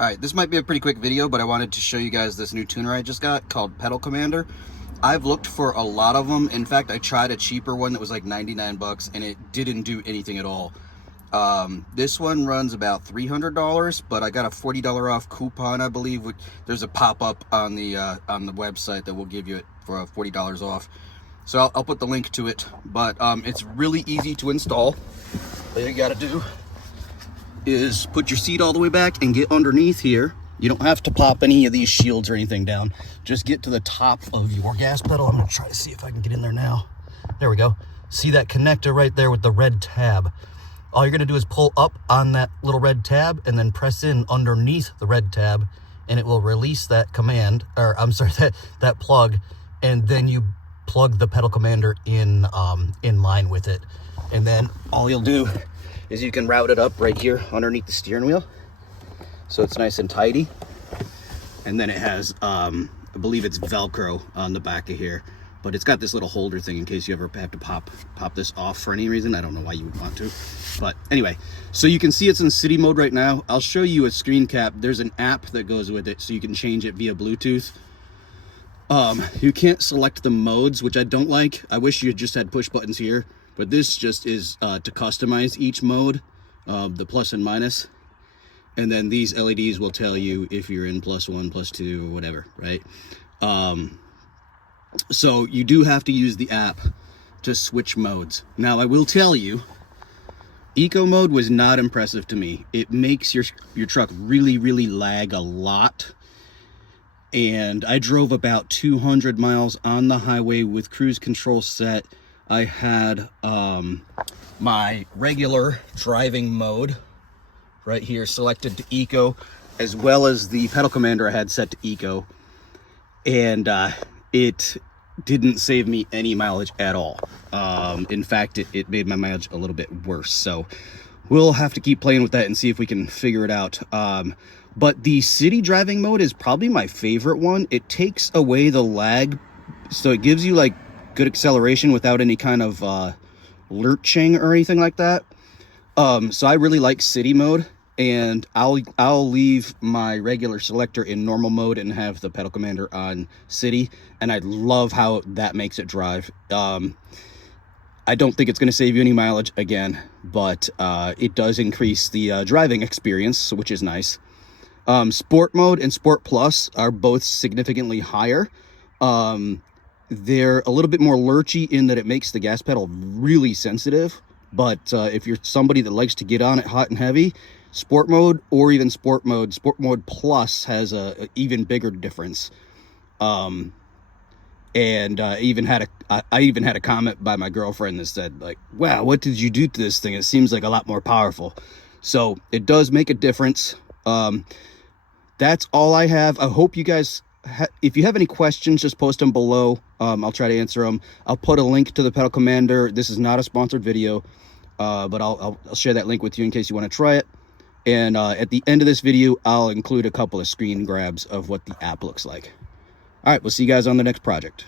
All right, this might be a pretty quick video, but I wanted to show you guys this new tuner I just got called Pedal Commander. I've looked for a lot of them. In fact, I tried a cheaper one that was like 99 bucks and it didn't do anything at all. This one runs about $300, but I got a $40 off coupon, I believe. There's a pop-up on the website that will give you it for $40 off. So I'll put the link to it, but it's really easy to install. All you gotta do is put your seat all the way back and get underneath here. You don't have to pop any of these shields or anything down. Just get to the top of your gas pedal. I'm gonna try to see if I can get in there now. There we go. See that connector right there with the red tab? All you're gonna do is pull up on that little red tab and then press in underneath the red tab, and it will release that command, or I'm sorry, that plug, and then you plug the Pedal Commander in line with it. And then all you'll do is you can route it up right here underneath the steering wheel, so it's nice and tidy. And then it has, I believe it's Velcro on the back of here, but it's got this little holder thing in case you ever have to pop this off for any reason. I don't know why you would want to, but anyway, so you can see it's in city mode right now. I'll show you a screen cap. There's an app that goes with it, so you can change it via Bluetooth. You can't select the modes, which I don't like. I wish you just had push buttons here, but this just is to customize each mode, the plus and minus. And then these LEDs will tell you if you're in +1, +2, or whatever, right? So you do have to use the app to switch modes. Now, I will tell you, Eco mode was not impressive to me. It makes your truck really, really lag a lot. And I drove about 200 miles on the highway with cruise control set. I had my regular driving mode right here selected to Eco, as well as the Pedal Commander I had set to Eco, and it didn't save me any mileage at all. In fact, it made my mileage a little bit worse. So we'll have to keep playing with that and see if we can figure it out. But the city driving mode is probably my favorite one. It takes away the lag, so it gives you like good acceleration without any kind of lurching or anything like that. So I really like city mode, and I'll leave my regular selector in normal mode and have the Pedal Commander on city, and I love how that makes it drive. I don't think it's going to save you any mileage again, but it does increase the driving experience, which is nice. Sport mode and Sport Plus are both significantly higher. They're a little bit more lurchy in that it makes the gas pedal really sensitive. But if you're somebody that likes to get on it hot and heavy, Sport mode or even Sport mode Plus has a even bigger difference. And I even had a comment by my girlfriend that said, like, wow, what did you do to this thing? It seems like a lot more powerful. So it does make a difference. That's all I have. I hope you guys, if you have any questions, just post them below. I'll try to answer them. I'll put a link to the Pedal Commander. This is not a sponsored video, but I'll share that link with you in case you want to try it. And at the end of this video, I'll include a couple of screen grabs of what the app looks like. All right, we'll see you guys on the next project.